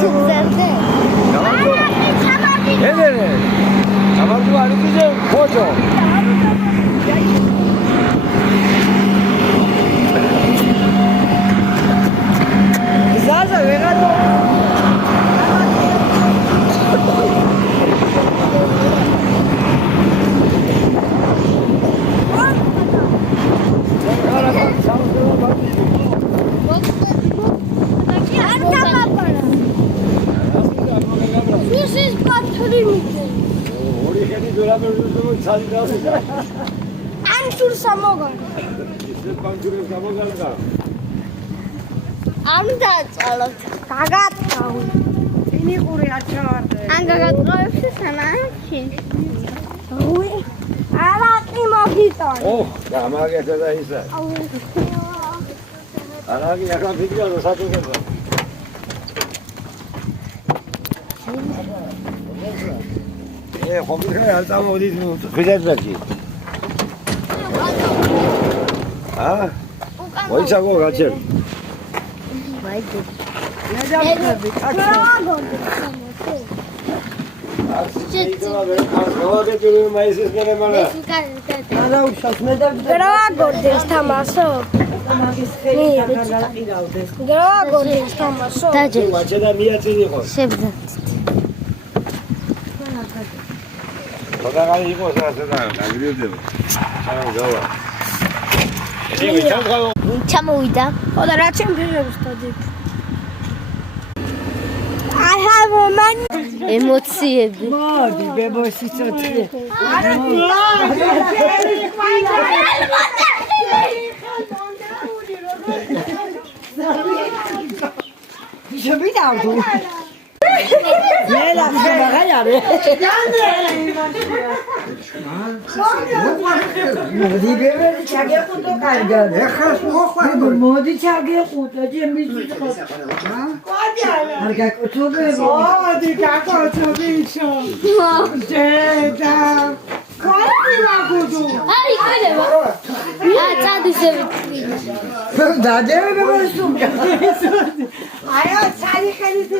Tuzerde. Nereye? Tamam bu hani bize koca. Zaza verado. Antur samogar. Amda წალოთ. გაგატყავ. წინი ყური არ ჩავარდე. ან გაგატყავებში სანაში. რუი. არა კი მოგიტონ. ოხ, გამაგეთა და ისა. არაგი ახლა ფიქრია რომ სათუგება. ხომი ხარ არ წამოვიდით ხვიდაძბერგი. მოიცაგო გაჩერ. ვაიდე. ნედავები, კაცო. არა უშავს ნედავები. გრაგორდეს თამასო. მაგის ხელი გადაყირავდეს. გრაგორდეს თამასო. დაჯე და მიაწილი ხო? შევდა. ხოდაღალი იყოს ასე და გამირიდება. სანამ გავა. ეს ჩამოვა. ჩამოვიდა. ხოდა რა ჩემპიონებს დადით. I have a man. ემოციები. მოდი ბებოსი ცოტი. შევიდავდო. მელა მაგალარე. მოდი ბებერი ჩაგეყუტო კარგად. ეხას მოხვედო. მოდი ჩაგეყუტო ჩემი სიტყვა. არ გაკოთობებო. მოდი გაკოთობიშო. დედა. კარი მაგუდო. აი ყიდება. წადისები. დადებებო სულ. აი, ცალი ხელით